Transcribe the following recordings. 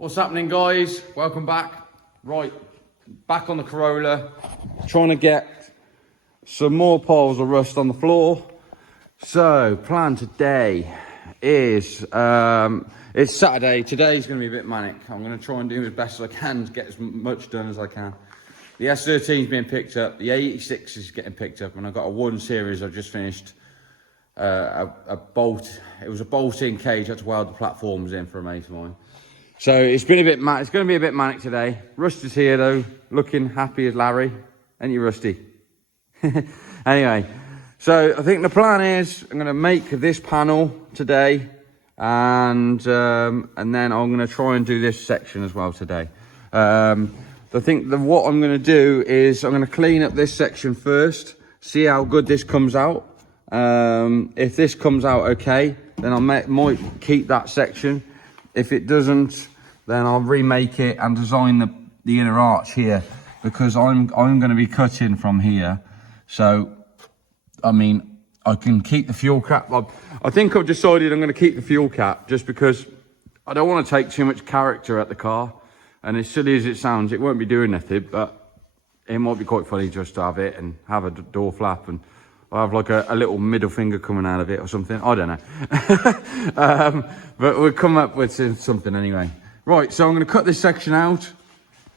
What's happening, guys? Welcome back. Right, back on the Corolla, trying to get some more piles of rust on the floor. So, plan today is, it's Saturday. Today's going to be a bit manic. I'm going to try and do as best as I can to get as much done as I can. The S13 is being picked up, the 86 is getting picked up, and I've got a 1 series I've just finished. A bolt, it was a bolt-in cage, I had to weld the platforms in for a mate of mine. So it's been a bit manic. It's going to be a bit manic today. Rusty's here though, looking happy as Larry. Ain't you, Rusty? Anyway, so I think the plan is I'm going to make this panel today, and then I'm going to try and do this section as well today. I think what I'm going to do is I'm going to clean up this section first, see how good this comes out. If this comes out okay, then I might keep that section. If it doesn't, then I'll remake it and design the inner arch here, because I'm going to be cutting from here. So, I mean, I can keep the fuel cap. I think I've decided I'm going to keep the fuel cap just because I don't want to take too much character at the car. And as silly as it sounds, it won't be doing nothing, but it might be quite funny just to have it and have a door flap, and I'll have like a little middle finger coming out of it or something. I don't know. But we'll come up with something anyway. Right, so I'm going to cut this section out.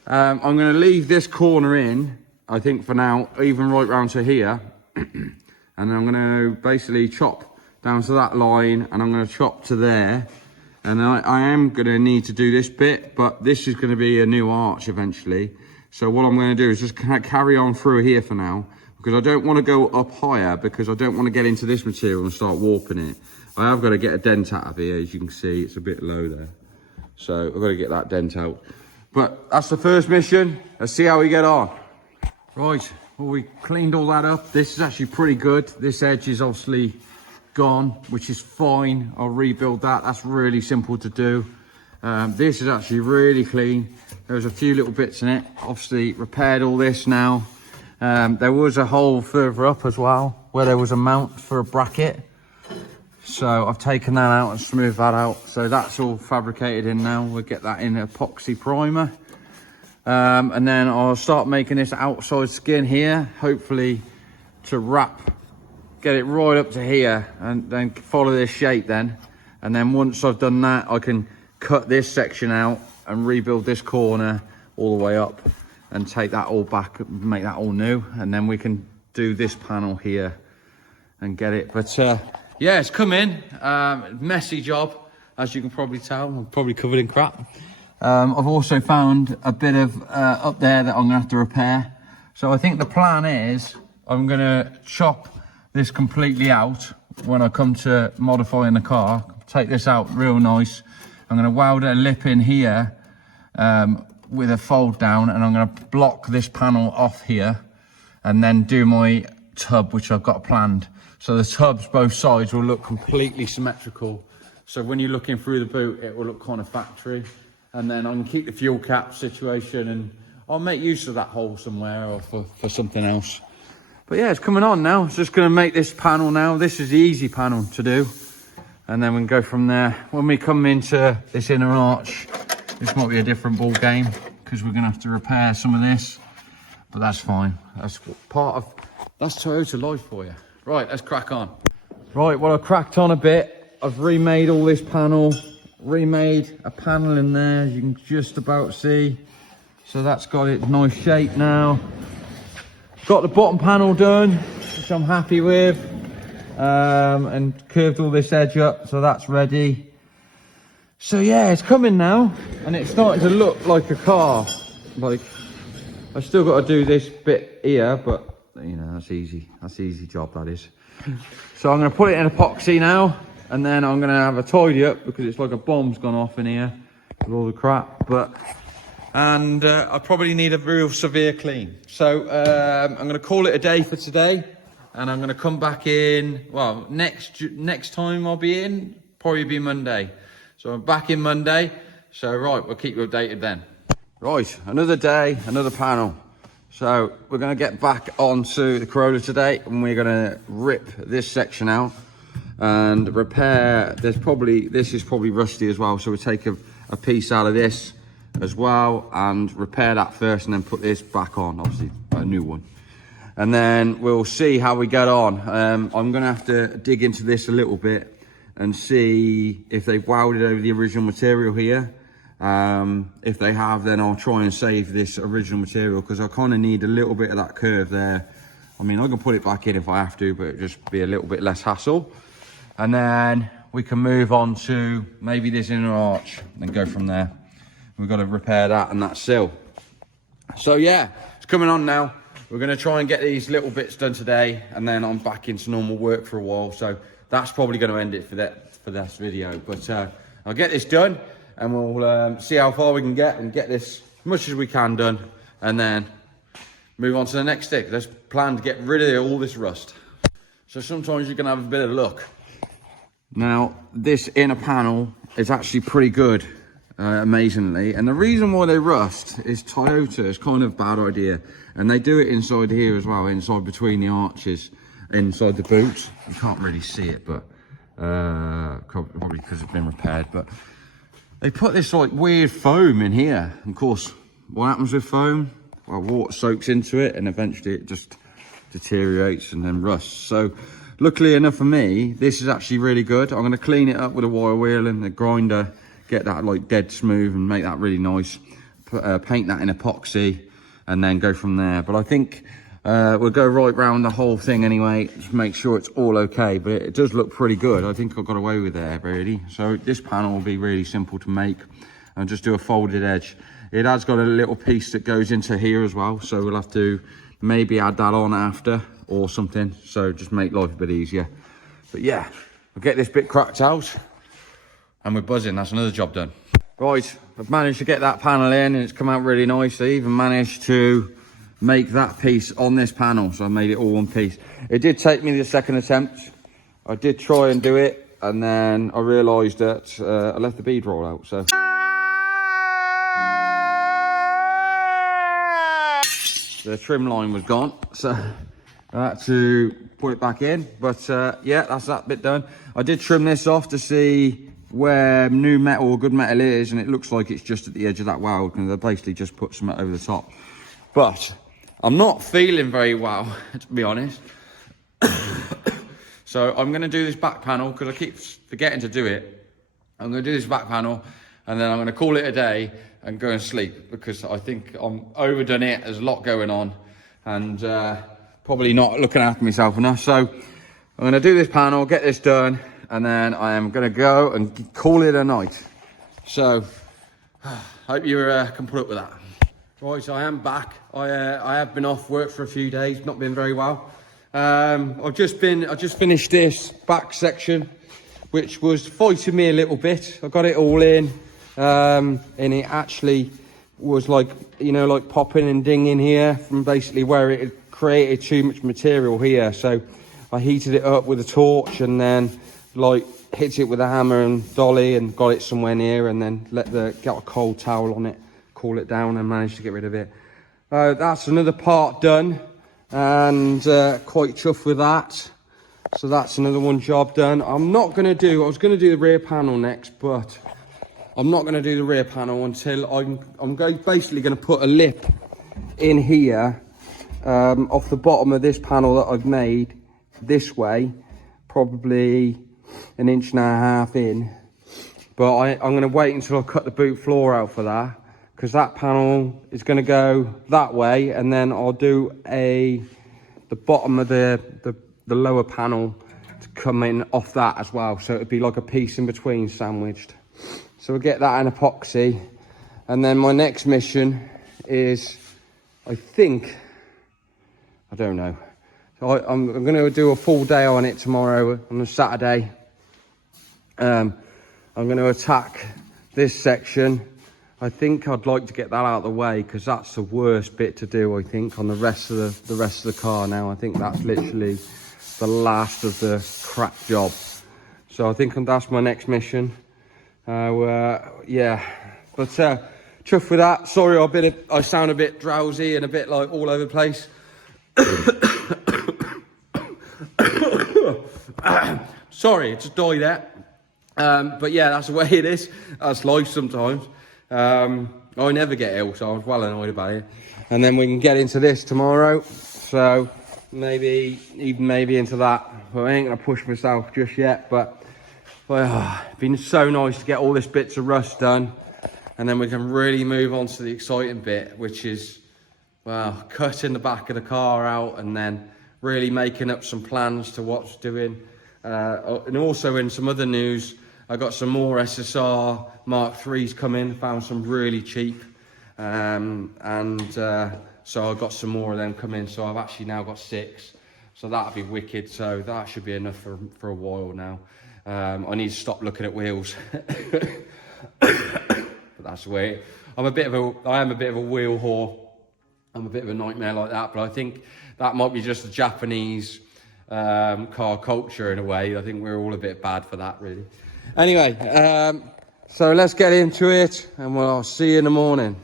I'm going to leave this corner in, I think for now, even right round to here. And then I'm going to basically chop down to that line, and I'm going to chop to there. And I am going to need to do this bit, but this is going to be a new arch eventually. So what I'm going to do is just carry on through here for now, because I don't want to go up higher, because I don't want to get into this material and start warping it. I have got to get a dent out of here. As you can see, it's a bit low there. So I've got to get that dent out. But that's the first mission. Let's see how we get on. Right, well, we cleaned all that up. This is actually pretty good. This edge is obviously gone, which is fine. I'll rebuild that. That's really simple to do. This is actually really clean. There's a few little bits in it. Obviously repaired all this now. There was a hole further up as well where there was a mount for a bracket. So I've taken that out and smoothed that out. So that's all fabricated in now. We'll get that in epoxy primer. And then I'll start making this outside skin here, hopefully to wrap, get it right up to here, and then follow this shape then. And then once I've done that, I can cut this section out and rebuild this corner all the way up and take that all back, make that all new. And then we can do this panel here and get it. But yeah, it's come in. Messy job, as you can probably tell. I'm probably covered in crap. I've also found a bit of up there that I'm gonna have to repair. So I think the plan is I'm gonna chop this completely out when I come to modifying the car. Take this out real nice. I'm gonna weld a lip in here with a fold down, and I'm gonna block this panel off here and then do my tub, which I've got planned. So the tubs, both sides, will look completely symmetrical. So when you're looking through the boot, it will look kind of factory. And then I can keep the fuel cap situation, and I'll make use of that hole somewhere or for something else. But yeah, it's coming on now. It's just going to make this panel now. This is the easy panel to do. And then we can go from there. When we come into this inner arch, this might be a different ball game, because we're going to have to repair some of this. But that's fine. That's Toyota life for you. Right, let's crack on. Right, well, I've cracked on a bit. I've remade all this panel, remade a panel in there, as you can just about see. So that's got its nice shape now. Got the bottom panel done, which I'm happy with, and curved all this edge up, so that's ready. So yeah, it's coming now, and it's starting to look like a car. Like, I've still got to do this bit here, but you know, that's easy. That's the easy job, that is. So I'm going to put it in epoxy now, and then I'm going to have a tidy up, because it's like a bomb's gone off in here with all the crap. And I probably need a real severe clean. So I'm going to call it a day for today, and I'm going to come back in. Well, next time I'll be in, probably be Monday. So I'm back in Monday. So right, we'll keep you updated then. Right, another day, another panel. So we're going to get back onto the Corolla today, and we're going to rip this section out. and repair. This is probably rusty as well, so we'll take a piece out of this as well and repair that first, and then put this back on, obviously a new one. And then we'll see how we get on. I'm gonna have to dig into this a little bit and see if they've welded over the original material here. If they have, then I'll try and save this original material, because I kind of need a little bit of that curve there. I mean, I can put it back in if I have to, but it'll just be a little bit less hassle. And then we can move on to maybe this inner arch and go from there. We've got to repair that and that sill. So yeah, it's coming on now. We're going to try and get these little bits done today, and then I'm back into normal work for a while. So that's probably going to end it for this video. But I'll get this done, and we'll see how far we can get, and get this as much as we can done, and then move on to the next stick. Let's plan to get rid of all this rust. So sometimes you can have a bit of luck. Now, this inner panel is actually pretty good, amazingly. And the reason why they rust is Toyota is kind of a bad idea. And they do it inside here as well, inside between the arches, inside the boots. You can't really see it, but probably because it's been repaired. But they put this like weird foam in here. And of course, what happens with foam? Well, water soaks into it, and eventually it just deteriorates and then rusts. So luckily enough for me, this is actually really good. I'm going to clean it up with a wire wheel and the grinder, get that like dead smooth and make that really nice. Paint that in epoxy and then go from there. But I think we'll go right round the whole thing anyway, just make sure it's all okay. But it does look pretty good. I think I got away with it really. So this panel will be really simple to make, and just do a folded edge. It has got a little piece that goes into here as well, so we'll have to maybe add that on after or something, so just make life a bit easier. But yeah, we'll get this bit cracked out and we're buzzing. That's another job done. Right, I've managed to get that panel in, and it's come out really nice. I even managed to make that piece on this panel, so I made it all one piece. It did take me the second attempt. I did try and do it, and then I realised that I left the bead roll out, so the trim line was gone, so I had to put it back in. But yeah, that's that bit done. I did trim this off to see where new metal or good metal is, and it looks like it's just at the edge of that weld, and they basically just put something over the top. But I'm not feeling very well, to be honest. So I'm going to do this back panel, because I keep forgetting to do it. I'm going to do this back panel, and then I'm going to call it a day and go and sleep, because I think I'm overdone it. There's a lot going on, and probably not looking after myself enough. So I'm going to do this panel, get this done, and then I am going to go and call it a night. So hope you can put up with that. Right, so I am back. I have been off work for a few days, not been very well. I just finished this back section, which was fighting me a little bit. I got it all in, and it actually was like, you know, like popping and dinging here from basically where it had created too much material here. So I heated it up with a torch, and then like hit it with a hammer and dolly and got it somewhere near, and then got a cold towel on it, cool it down, and managed to get rid of it. That's another part done, and quite chuffed with that. So that's another one job done. I was going to do the rear panel next, but I'm not going to do the rear panel until I'm basically going to put a lip in here off the bottom of this panel that I've made this way, probably 1.5 inches in. But I'm going to wait until I cut the boot floor out for that, because that panel is going to go that way, and then I'll do the bottom of the lower panel to come in off that as well, so it'd be like a piece in between sandwiched. So we'll get that in epoxy, and then my next mission is, I don't know, so I'm going to do a full day on it tomorrow on a Saturday. I'm going to attack this section. I think I'd like to get that out of the way, because that's the worst bit to do, I think, on the rest of the car now. I think that's literally the last of the crap job. So I think that's my next mission. Yeah, but chuffed with that. Sorry, I sound a bit drowsy and a bit like all over the place. Sorry, it just died out. But yeah, that's the way it is. That's life sometimes. I never get ill, so I was well annoyed about it. And then we can get into this tomorrow. So maybe into that. But I ain't gonna push myself just yet. But it's been so nice to get all this bits of rust done, and then we can really move on to the exciting bit, which is, well, cutting the back of the car out and then really making up some plans to what's doing. And also in some other news, I got some more SSR Mark IIIs coming, found some really cheap. So I got some more of them coming. So I've actually now got 6. So that'll be wicked. So that should be enough for a while now. I need to stop looking at wheels. But that's the way. I am a bit of a wheel whore. I'm a bit of a nightmare like that. But I think that might be just the Japanese car culture in a way. I think we're all a bit bad for that, really. Anyway, so let's get into it, and I'll see you in the morning.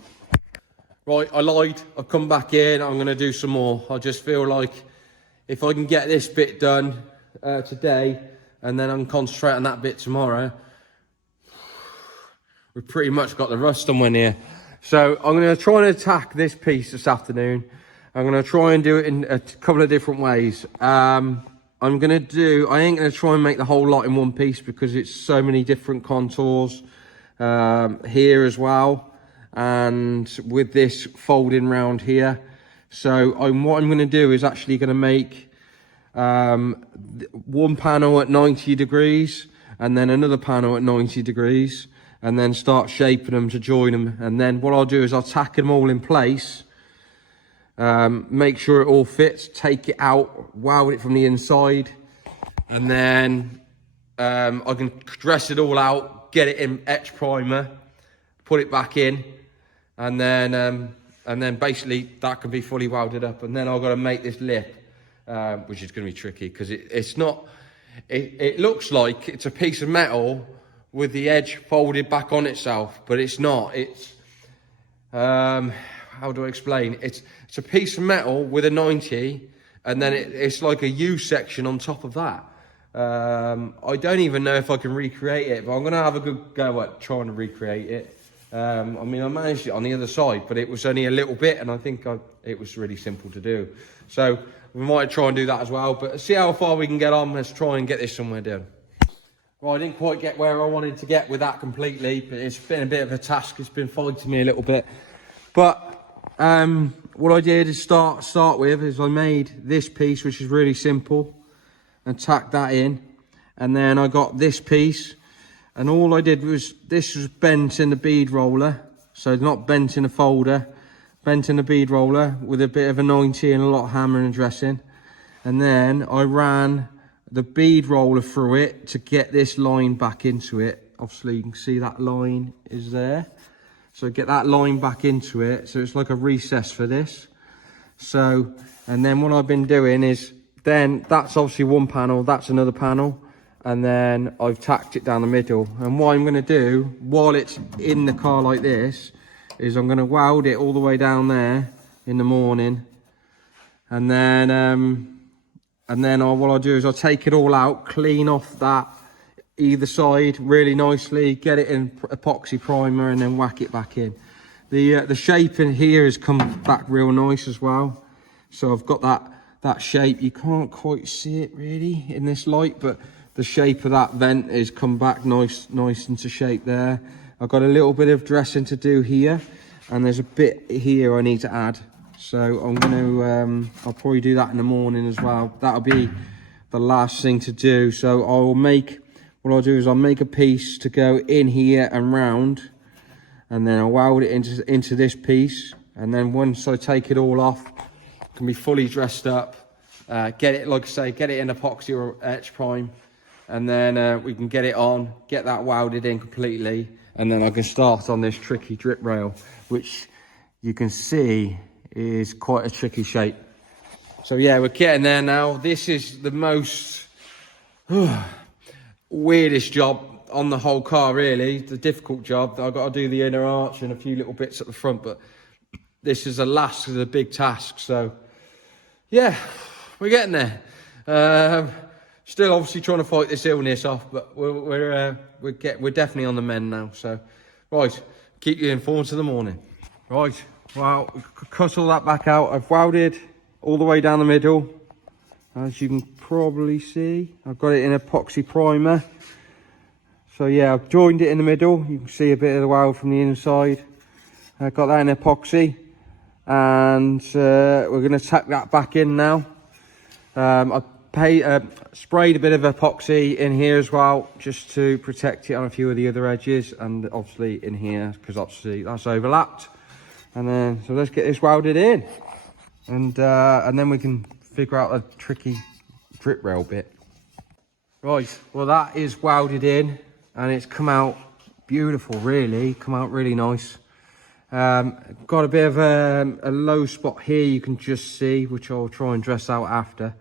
Right, I lied. I've come back in. I'm going to do some more. I just feel like if I can get this bit done today, and then I can concentrate on that bit tomorrow, we've pretty much got the rust on one here. So I'm going to try and attack this piece this afternoon. I'm going to try and do it in a couple of different ways. I ain't going to try and make the whole lot in one piece because it's so many different contours here as well. And with this folding round here. So what I'm going to do is actually going to make one panel at 90 degrees and then another panel at 90 degrees and then start shaping them to join them. And then what I'll do is I'll tack them all in place, make sure it all fits, take it out, weld it from the inside, and then I can dress it all out, get it in etch primer, put it back in, and then basically that can be fully welded up. And then I've got to make this lip, which is going to be tricky because it's not. It looks like it's a piece of metal with the edge folded back on itself, but it's not. It's how do I explain? It's a piece of metal with a 90, and then it's like a U section on top of that. I don't even know if I can recreate it, but I'm going to have a good go at trying to recreate it. I mean, I managed it on the other side, but it was only a little bit, and I think it was really simple to do. So we might try and do that as well, but see how far we can get on. Let's try and get this somewhere done. Well, I didn't quite get where I wanted to get with that completely, but it's been a bit of a task. It's been fighting me a little bit. But what I did is start with is I made this piece, which is really simple, and tacked that in. And then I got this piece, and all I did was, this was bent in the bead roller. So not bent in a folder, bent in the bead roller with a bit of a 90 and a lot of hammering and dressing. And then I ran the bead roller through it to get this line back into it. Obviously you can see that line is there. So get that line back into it. So it's like a recess for this. So, and then what I've been doing is, then that's obviously one panel, that's another panel. And then I've tacked it down the middle. And what I'm gonna do while it's in the car like this, is I'm gonna weld it all the way down there in the morning. And then, what I'll do is I'll take it all out, clean off that either side really nicely, get it in epoxy primer, and then whack it back in. The shape in here has come back real nice as well. So I've got that shape. You can't quite see it really in this light, but the shape of that vent has come back nice into shape there. I've got a little bit of dressing to do here, and there's a bit here I need to add. So I'm going to, I'll probably do that in the morning as well. That'll be the last thing to do. So what I'll do is I'll make a piece to go in here and round, and then I'll weld it into this piece. And then once I take it all off, it can be fully dressed up, get it, like I say, get it in epoxy or etch prime, and then we can get it on, get that welded in completely, and then I can start on this tricky drip rail, which you can see is quite a tricky shape. So yeah, we're getting there now. This is the most weirdest job on the whole car, really. The difficult job. I've got to do the inner arch and a few little bits at the front, but this is the last of the big tasks. So yeah, we're getting there. Still obviously trying to fight this illness off, but we're definitely on the mend now. So, right, keep you informed to the morning. Right, well, cut all that back out. I've welded all the way down the middle. As you can probably see, I've got it in epoxy primer. So yeah, I've joined it in the middle. You can see a bit of the weld from the inside. I've got that in epoxy, and we're going to tack that back in now. I sprayed a bit of epoxy in here as well, just to protect it on a few of the other edges, and obviously in here, because obviously that's overlapped. And then, so let's get this welded in, and then we can figure out a tricky drip rail bit. Right, well that is welded in, and it's come out beautiful, really, come out really nice. Got a bit of a low spot here you can just see, which I'll try and dress out after.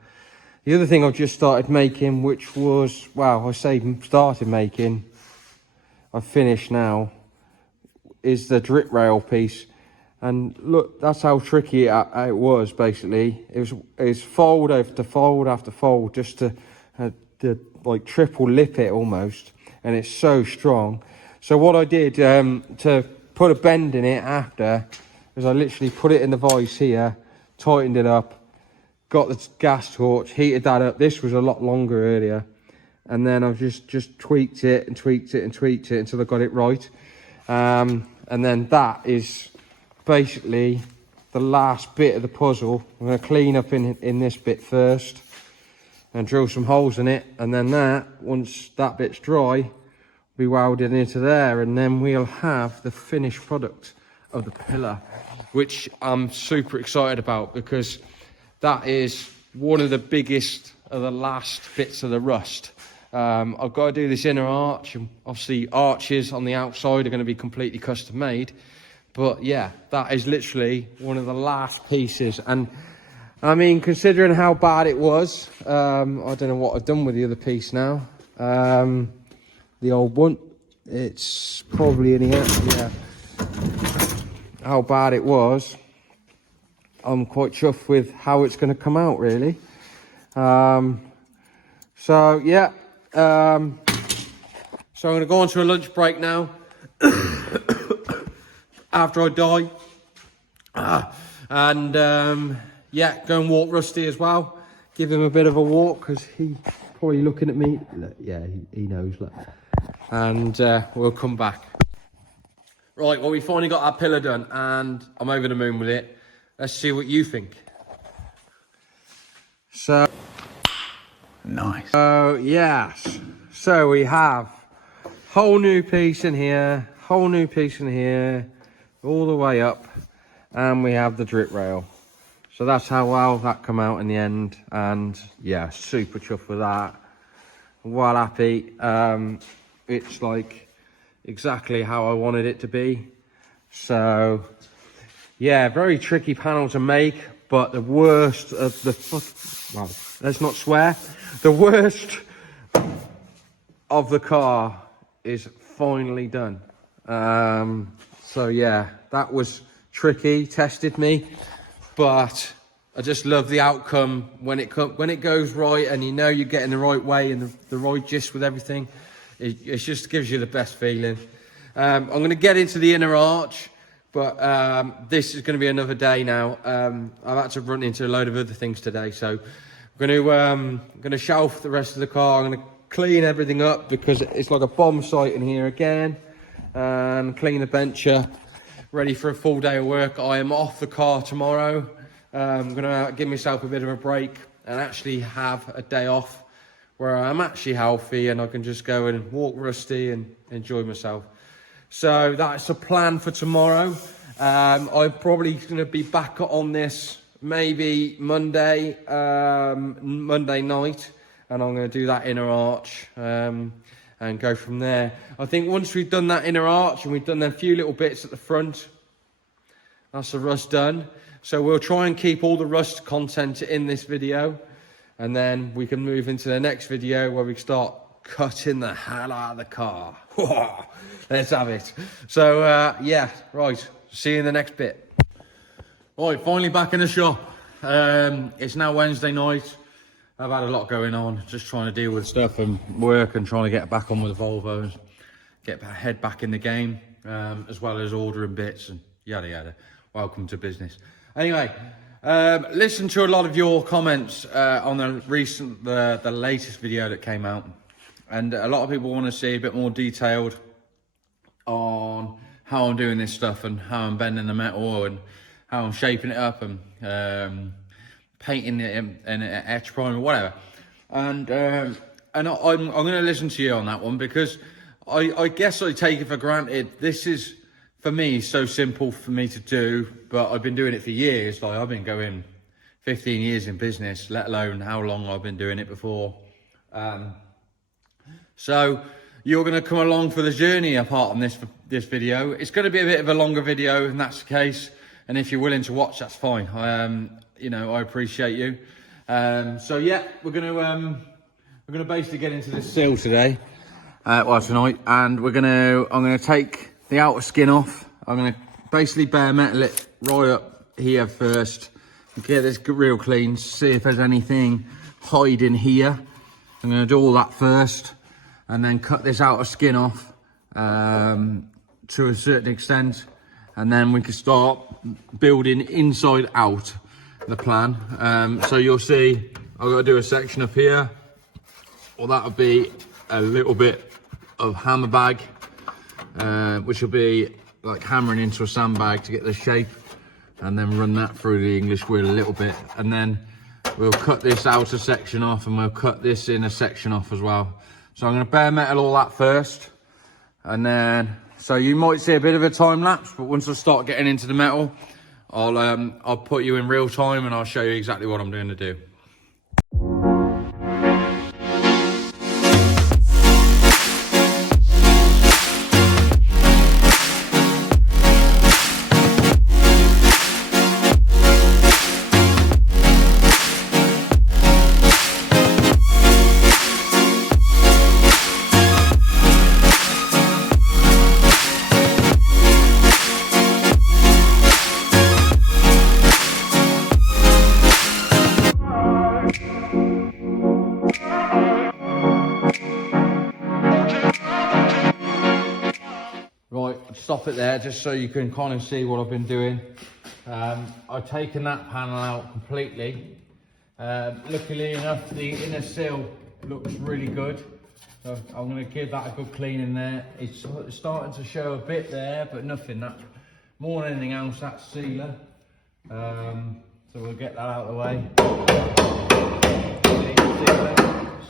The other thing I've just started making, which was, well, I say started making, I've finished now, is the drip rail piece. And look, that's how tricky it was, basically. It was fold after fold after fold, just to like triple lip it almost. And it's so strong. So what I did to put a bend in it after is I literally put it in the vise here, tightened it up, got the gas torch, heated that up. This was a lot longer earlier. And then I've just tweaked it and tweaked it and tweaked it until I got it right. And then that is basically the last bit of the puzzle. I'm going to clean up in this bit first and drill some holes in it, and then once that bit's dry, be welded into there, and then we'll have the finished product of the pillar, which I'm super excited about, because that is one of the biggest of the last bits of the rust. I've got to do this inner arch, and obviously arches on the outside are going to be completely custom made. But yeah, that is literally one of the last pieces. And I mean, considering how bad it was, I don't know what I've done with the other piece now. The old one, it's probably in here, yeah. How bad it was, I'm quite chuffed with how it's going to come out, really. So yeah, so I'm going to go on to a lunch break now. After I die, yeah, go and walk Rusty as well, give him a bit of a walk, because he's probably looking at me. Look, yeah, he knows, look. And we'll come back. Right, well, we finally got our pillar done, and I'm over the moon with it. Let's see what you think. So nice. Oh yes, so we have whole new piece in here, whole new piece in here, all the way up, and we have the drip rail. So that's how well that come out in the end, and yeah, super chuffed with that. Well happy. It's like exactly how I wanted it to be. So yeah, very tricky panel to make, but the worst of the well, let's not swear. The worst of the car is finally done. So yeah, that was tricky, tested me, but I just love the outcome when it goes right, and you know you're getting the right way and the right gist with everything. It just gives you the best feeling. I'm going to get into the inner arch, but this is going to be another day now. I've had to run into a load of other things today, so I'm going to shelf the rest of the car. I'm going to clean everything up, because it's like a bomb site in here again. Clean the bencher, ready for a full day of work. I am off the car tomorrow. I'm going to give myself a bit of a break and actually have a day off where I'm actually healthy and I can just go and walk Rusty and enjoy myself. So that's the plan for tomorrow. I'm probably going to be back on this maybe Monday night, and I'm going to do that inner arch and go from there. I think once we've done that inner arch and we've done a few little bits at the front, that's the rust done. So we'll try and keep all the rust content in this video, and then we can move into the next video where we start cutting the hell out of the car. Let's have it. So yeah, right, see you in the next bit. Right, finally back in the shop. It's now Wednesday night. I've had a lot going on, just trying to deal with stuff and work and trying to get back on with the Volvo and get my head back in the game, as well as ordering bits and yada yada. Welcome to business. Anyway, listen to a lot of your comments on the latest video that came out, and a lot of people want to see a bit more detailed on how I'm doing this stuff and how I'm bending the metal and how I'm shaping it up and painting it in etch primer, whatever. And I'm going to listen to you on that one, because I guess I take it for granted. This is, for me, so simple for me to do, but I've been doing it for years. Like, I've been going 15 years in business, let alone how long I've been doing it before. So you're going to come along for the journey apart from this video. It's going to be a bit of a longer video, and that's the case. And if you're willing to watch, that's fine. You know, I appreciate you. So yeah, we're gonna basically get into this sill today, tonight, and I'm gonna take the outer skin off. I'm gonna basically bare metal it right up here first, get this real clean, see if there's anything hiding here. I'm gonna do all that first, and then cut this outer skin off to a certain extent, and then we can start building inside out the plan. So you'll see I've got to do a section up here. Well, that'll be a little bit of hammer bag, which will be like hammering into a sandbag to get the shape, and then run that through the English wheel a little bit, and then we'll cut this outer section off, and we'll cut this inner section off as well. So I'm going to bare metal all that first, and then so you might see a bit of a time lapse, but once I start getting into the metal, I'll put you in real time and I'll show you exactly what I'm doing to do. Stop it there just so you can kind of see what I've been doing. I've taken that panel out completely. Luckily enough, the inner sill looks really good, so I'm going to give that a good clean in there. It's starting to show a bit there, but nothing. That's more than anything else, that's sealer. So we'll get that out of the way.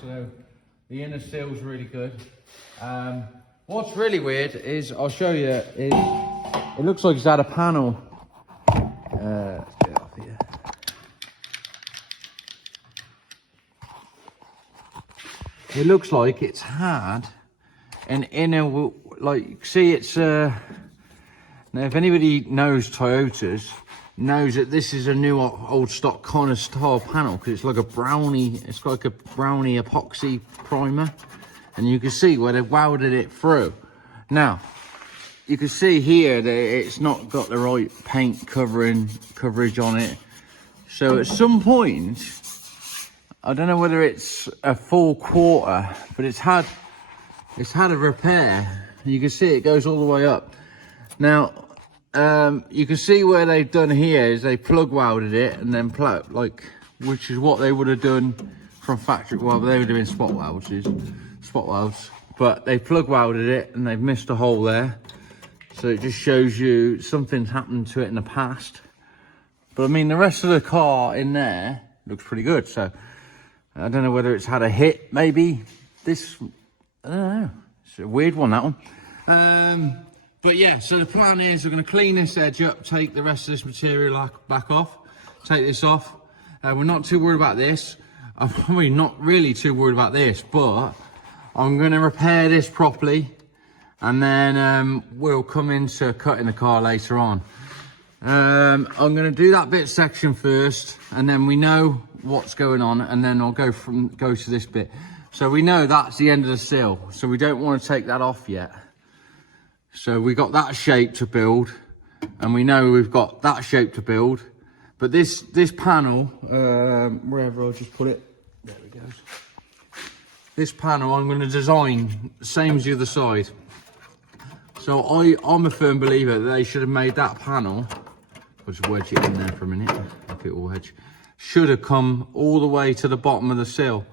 So the inner sill's really good. What's really weird is, I'll show you, is it looks like it's had a panel. Let's get it off here. It looks like it's had an inner, like, see, it's now if anybody knows Toyotas, knows that this is a new old stock kind of style panel, because it's like a brownie, it's like a brownie epoxy primer. And you can see where they've welded it through. Now, you can see here that it's not got the right paint coverage on it. So at some point, I don't know whether it's a full quarter, but it's had a repair. You can see it goes all the way up. Now, you can see where they've done here is they plug welded it and then which is what they would have done from factory. Well, they were doing spot welds, but they plug welded it and they've missed a hole there, so it just shows you something's happened to it in the past. But I mean, the rest of the car in there looks pretty good, so I don't know whether it's had a hit, maybe this, I don't know, it's a weird one, that one. But yeah, so the plan is we're going to clean this edge up, take the rest of this material back off, take this off. We're not too worried about this. I'm probably not really too worried about this, but I'm going to repair this properly, and then we'll come into cutting the car later on. I'm going to do that bit section first, and then we know what's going on, and then I'll go to this bit. So we know that's the end of the sill, so we don't want to take that off yet. So we got that shape to build, and we know we've got that shape to build. But this panel, wherever I'll just put it, There we go. This panel I'm going to design the same as the other side. So I'm a firm believer that they should have made that panel, I'll just wedge it in there for a minute, if it will wedge, should have come all the way to the bottom of the sill.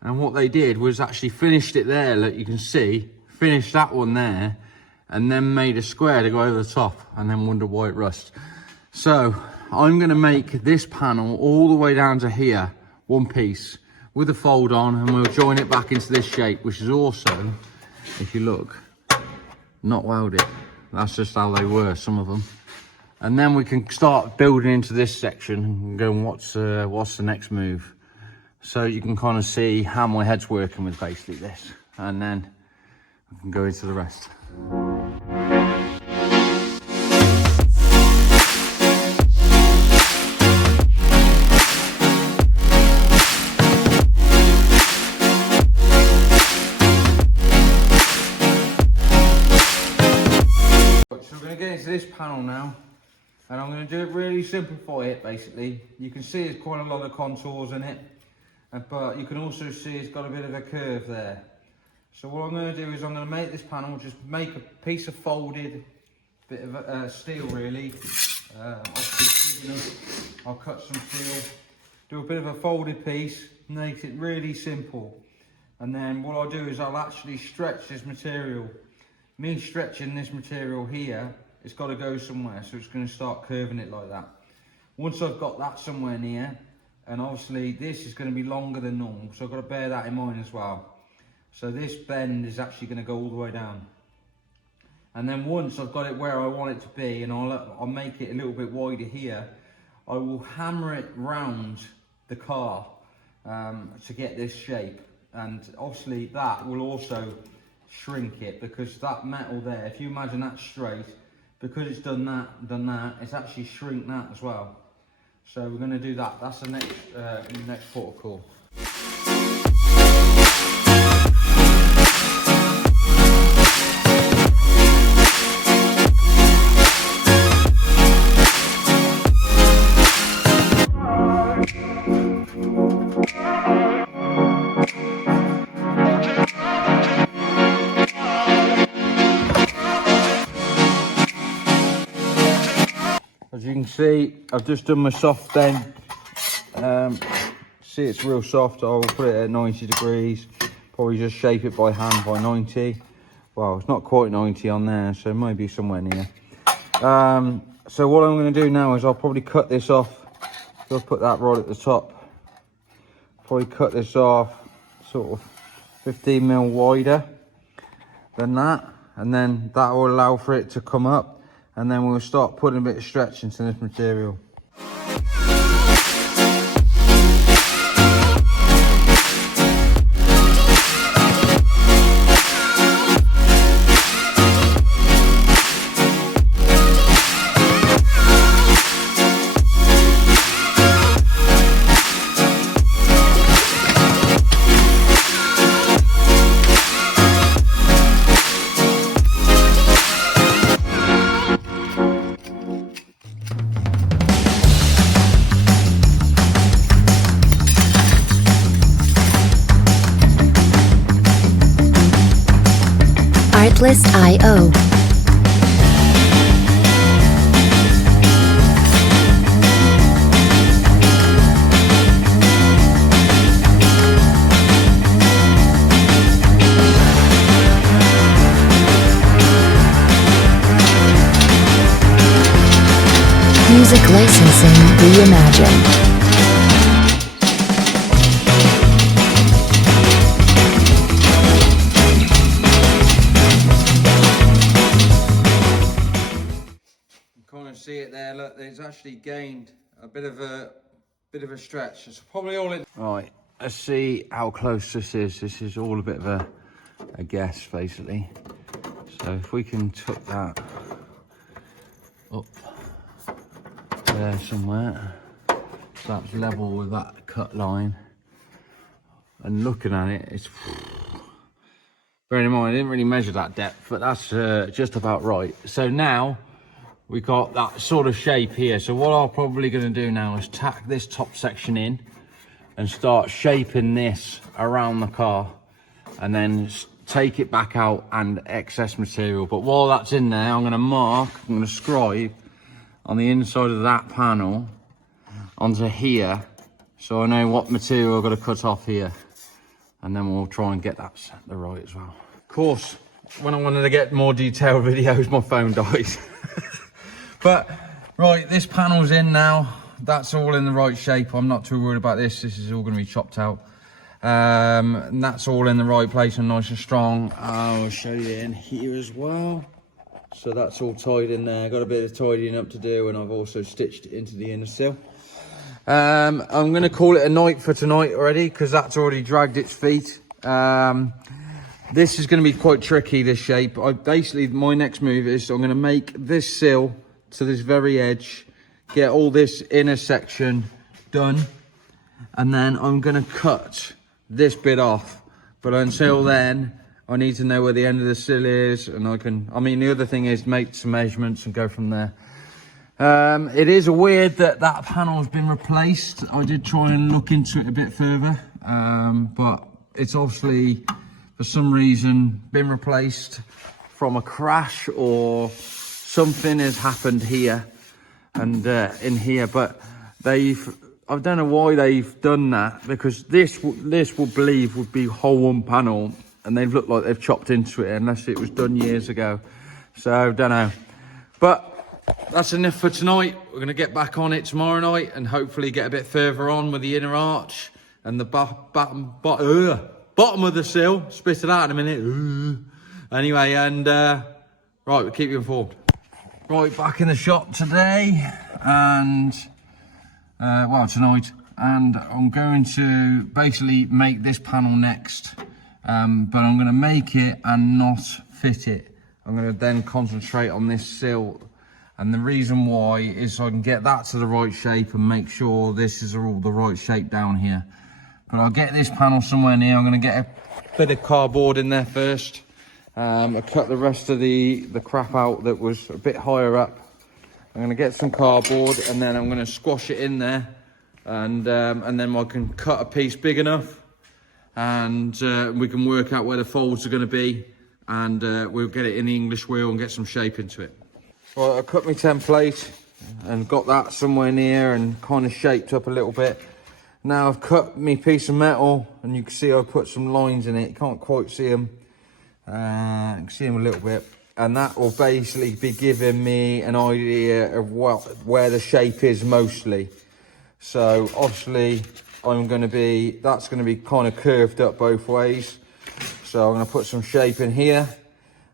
And what they did was actually finished it there, like you can see, finished that one there, and then made a square to go over the top, and then wonder why it rusts. So I'm going to make this panel all the way down to here, one piece, with a fold on, and we'll join it back into this shape, which is also, if you look, not welded. That's just how they were, some of them. And then we can start building into this section and going, what's the next move? So you can kind of see how my head's working with basically this, and then we can go into the rest. This panel now, and I'm going to do it really simplify it basically. You can see there's quite a lot of contours in it, but you can also see it's got a bit of a curve there. So what I'm going to do is I'm going to make this panel, just make a piece of folded bit of steel really. I'll cut some steel, do a bit of a folded piece, make it really simple, and then what I'll do is I'll actually stretch this material. Me stretching this material here, it's got to go somewhere, so it's going to start curving it like that. Once I've got that somewhere near, and obviously this is going to be longer than normal, so I've got to bear that in mind as well. So this bend is actually going to go all the way down. And then once I've got it where I want it to be, and I'll make it a little bit wider here, I will hammer it round the car to get this shape. And obviously that will also shrink it, because that metal there, if you imagine that straight, because it's done that, it's actually shrink that as well. So we're going to do that. That's the next protocol. As you can see, I've just done my soft bend. See, it's real soft. I'll put it at 90 degrees. Probably just shape it by hand by 90. Well, it's not quite 90 on there, so maybe somewhere near. So what I'm going to do now is I'll probably cut this off. I'll put that right at the top. Probably cut this off sort of 15mm wider than that, and then that will allow for it to come up. And then we'll start putting a bit of stretch into this material. Artlist.io. Music licensing reimagined. See it there, look, it's actually gained a bit of a stretch. It's probably all in. Right, let's see how close this is. This is all a bit of a guess basically. So if we can tuck that up there somewhere, so that's level with that cut line, and looking at it, it's, bearing in mind I didn't really measure that depth, but that's just about right. So now we got that sort of shape here. So what I'm probably going to do now is tack this top section in, and start shaping this around the car, and then take it back out and excess material. But while that's in there, I'm going to scribe on the inside of that panel onto here, so I know what material I've got to cut off here, and then we'll try and get that set the right as well. Of course, when I wanted to get more detailed videos, my phone dies. But right, this panel's in now. That's all in the right shape. I'm not too worried about this. This is all going to be chopped out. And that's all in the right place and nice and strong. I'll show you in here as well. So that's all tied in there. Got a bit of tidying up to do, and I've also stitched it into the inner sill. I'm going to call it a night for tonight already, because that's already dragged its feet. This is going to be quite tricky, this shape. Basically, my next move is I'm going to make this sill to this very edge, get all this inner section done, and then I'm going to cut this bit off. But until then, I need to know where the end of the sill is, and the other thing is make some measurements and go from there. It is weird that panel has been replaced. I did try and look into it a bit further, but it's obviously for some reason been replaced from a crash, or something has happened here and in here. But I don't know why they've done that, because this would believe would be whole one panel, and they've looked like they've chopped into it, unless it was done years ago. So don't know. But that's enough for tonight. We're going to get back on it tomorrow night, and hopefully get a bit further on with the inner arch and the bottom of the sill. Spit it out in a minute. Anyway, and right, we'll keep you informed. Right, back in the shop today, and tonight, and I'm going to basically make this panel next, but I'm going to make it and not fit it. I'm going to then concentrate on this sill, and the reason why is so I can get that to the right shape and make sure this is all the right shape down here. But I'll get this panel somewhere near. I'm going to get a bit of cardboard in there first. I cut the rest of the crap out that was a bit higher up. I'm going to get some cardboard, and then I'm going to squash it in there, and then I can cut a piece big enough, and we can work out where the folds are going to be, and we'll get it in the English wheel and get some shape into it. Right, I cut my template and got that somewhere near and kind of shaped up a little bit. Now I've cut me piece of metal, and you can see I've put some lines in it. You can't quite see them. You can see them a little bit, and that will basically be giving me an idea of where the shape is mostly. So obviously that's going to be kind of curved up both ways. So I'm going to put some shape in here,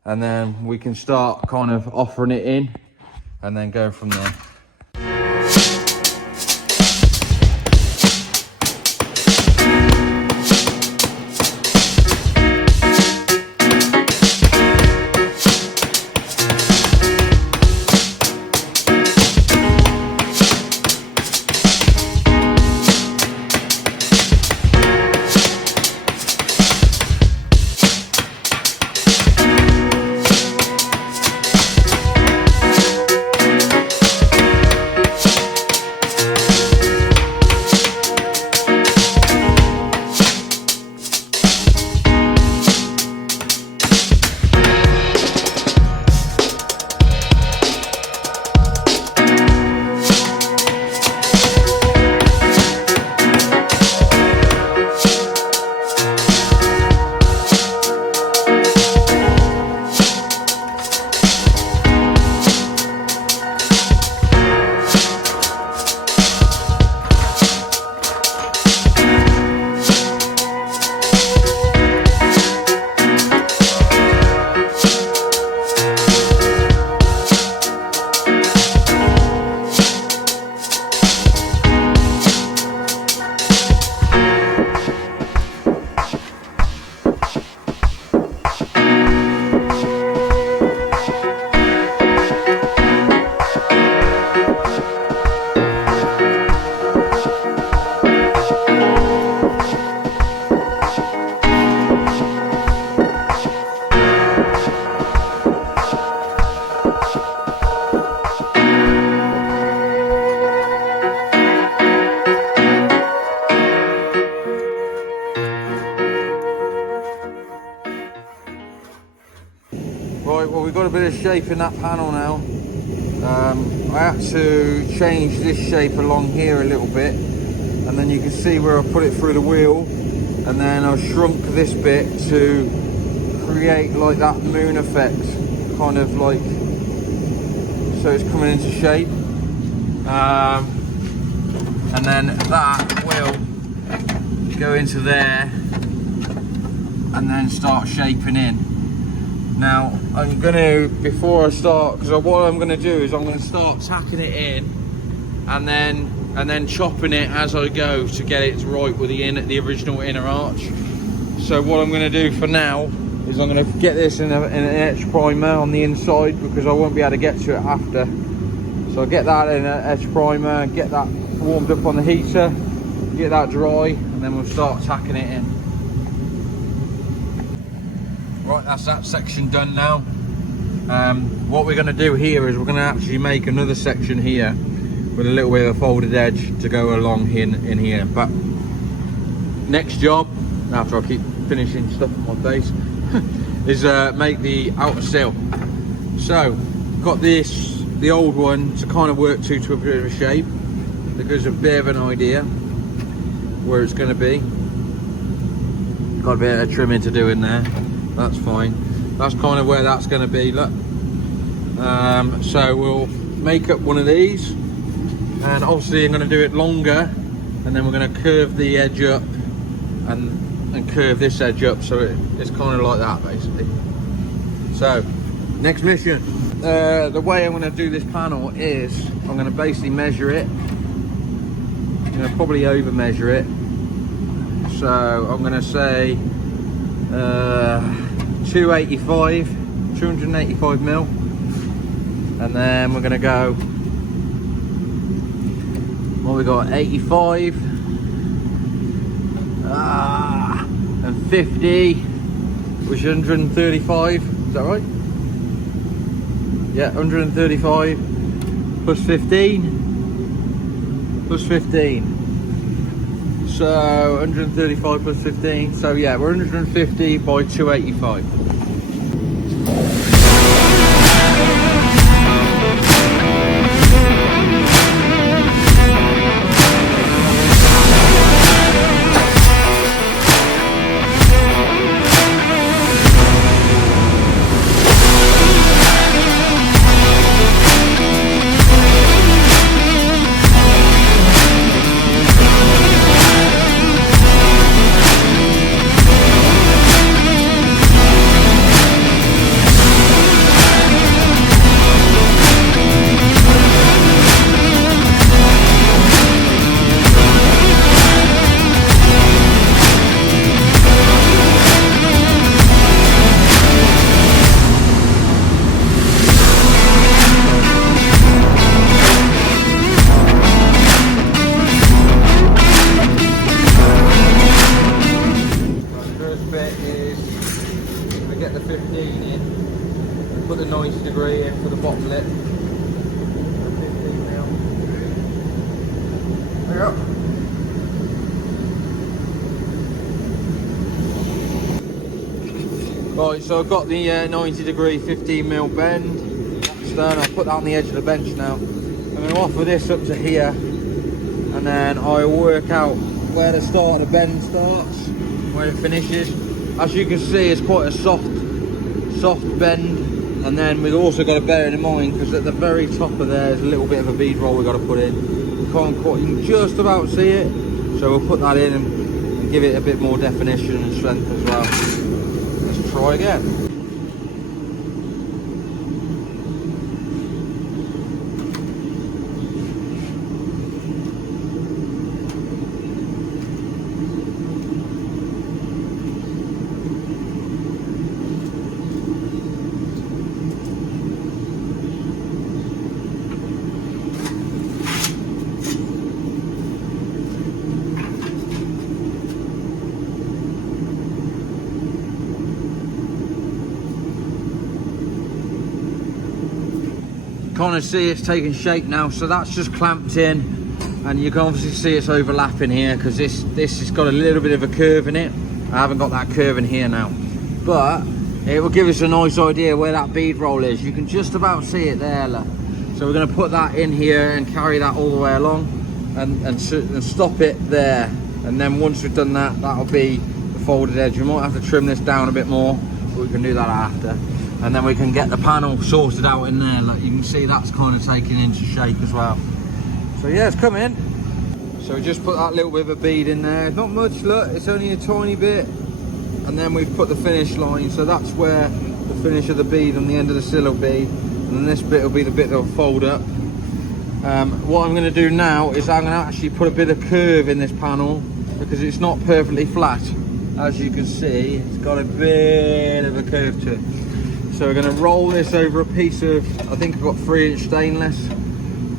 and then we can start kind of offering it in and then go from there. got a bit of shape in that panel now. I had to change this shape along here a little bit, and then you can see where I put it through the wheel, and then I shrunk this bit to create like that moon effect, kind of like, so it's coming into shape. And then that will go into there and then start shaping in. Now I'm gonna, before I start, because what I'm gonna do is I'm gonna start tacking it in and then chopping it as I go to get it right with the original inner arch. So what I'm gonna do for now is I'm gonna get this in an etch primer on the inside, because I won't be able to get to it after. So I'll get that in an etch primer, get that warmed up on the heater, get that dry, and then we'll start tacking it in. Right, that's that section done now. What we're going to do here is we're going to actually make another section here with a little bit of a folded edge to go along in here. But next job, after I keep finishing stuff on my face, is make the outer sill. So got this, the old one, to kind of work to a bit of a shape, because a bit of an idea where it's going to be. Got a bit of trimming to do in there. That's fine. That's kind of where that's going to be, look. So we'll make up one of these, and obviously I'm going to do it longer, and then we're going to curve the edge up and curve this edge up, so it's kind of like that basically. So next mission, the way I'm going to do this panel is I'm going to basically measure it. I'm going to probably over measure it, so I'm going to say 285 mil, and then we're going to go, what we got, 85 and 50, which is 135, is that right? Yeah, 135 plus 15 plus 15. So 135 plus 15, so yeah, we're 150 by 285. Put the 90 degree in for the bottom lip. 15 mil. There you go. Right, so I've got the 90 degree 15 mil bend. That's done. I'll put that on the edge of the bench now. I'm going to offer this up to here, and then I'll work out where the start of the bend starts, where it finishes. As you can see, it's quite a soft bend. And then we've also got to bear in mind, because at the very top of there is a little bit of a bead roll we've got to put in. You can't quite, you can just about see it, so we'll put that in and give it a bit more definition and strength as well. Let's try again. Kind of see it's taking shape now, so that's just clamped in, and you can obviously see it's overlapping here, because this has got a little bit of a curve in it. I haven't got that curve in here now, but it will give us a nice idea where that bead roll is. You can just about see it there, look. So we're going to put that in here and carry that all the way along and stop it there. And then once we've done that, that'll be the folded edge. We might have to trim this down a bit more, but we can do that after. And then we can get the panel sorted out in there. Like you can see, that's kind of taking into shape as well. So yeah, it's coming. So we just put that little bit of a bead in there. Not much, look, it's only a tiny bit. And then we've put the finish line, so that's where the finish of the bead on the end of the sill will be. And then this bit will be the bit that will fold up. What I'm going to do now is I'm going to actually put a bit of curve in this panel because it's not perfectly flat. As you can see, it's got a bit of a curve to it. So we're going to roll this over a piece of, I think I've got 3-inch stainless.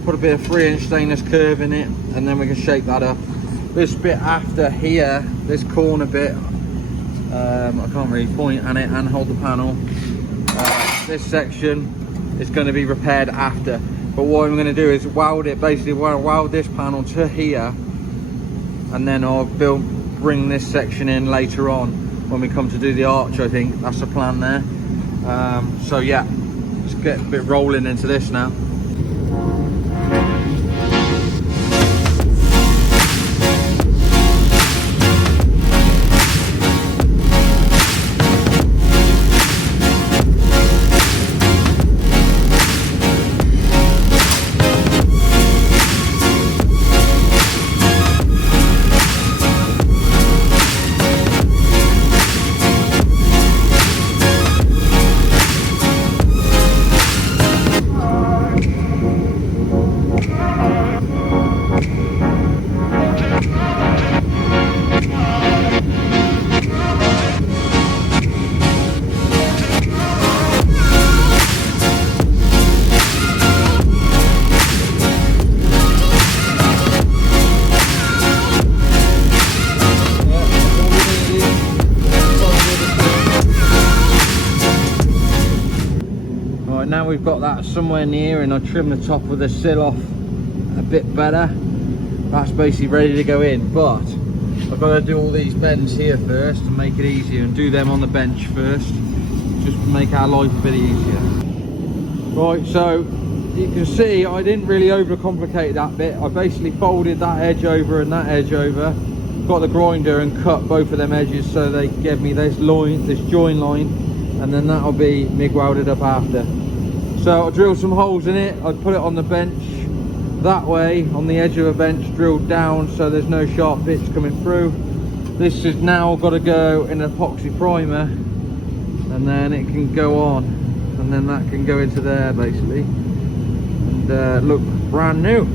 Put a bit of 3-inch stainless curve in it, and then we can shape that up. This bit after here, this corner bit, I can't really point at it and hold the panel. This section is going to be repaired after. But what I'm going to do is weld it, basically weld this panel to here, and then I'll bring this section in later on when we come to do the arch. I think that's the plan there. So yeah, let's get a bit rolling into this now. Now we've got that somewhere near, and I trim the top of the sill off a bit better. That's basically ready to go in, but I've got to do all these bends here first to make it easier, and do them on the bench first, just to make our life a bit easier. Right, so you can see I didn't really overcomplicate that bit. I basically folded that edge over and that edge over, got the grinder and cut both of them edges so they give me this line, this join line, and then that'll be MIG welded up after. So I drilled some holes in it. I put it on the bench that way, on the edge of a bench, drilled down so there's no sharp bits coming through. This has now got to go in an epoxy primer, and then it can go on, and then that can go into there basically, and look brand new.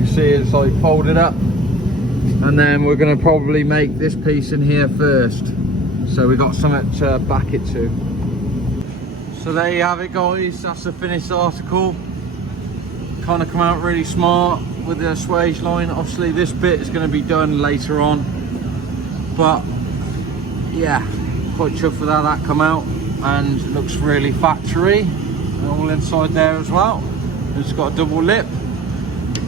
You see it's like folded up, and then we're going to probably make this piece in here first, so we got something to back it to. So there you have it, guys, that's the finished article. Kind of come out really smart with the swage line. Obviously this bit is going to be done later on, but yeah, quite chuffed with how that come out, and it looks really factory, and all inside there as well. It's got a double lip.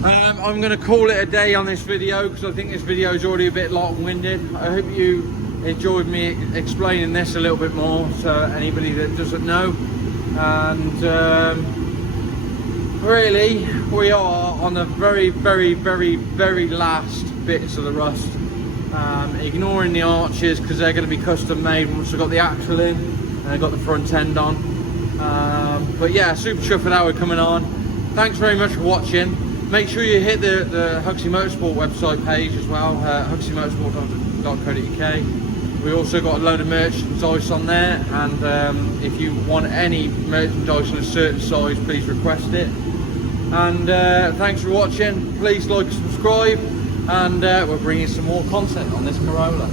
I'm going to call it a day on this video because I think this video is already a bit long-winded. I hope you enjoyed me explaining this a little bit more to anybody that doesn't know. And really we are on the very last bits of the rust, ignoring the arches because they're going to be custom made once I've got the axle in and I've got the front end on. But yeah, super chuffed with how we're coming on. Thanks very much for watching. Make sure you hit the Huxley Motorsport website page as well, huxleymotorsport.co.uk. We also got a load of merchandise on there, and if you want any merchandise in a certain size, please request it. And thanks for watching. Please like and subscribe, and we're bringing some more content on this Corolla.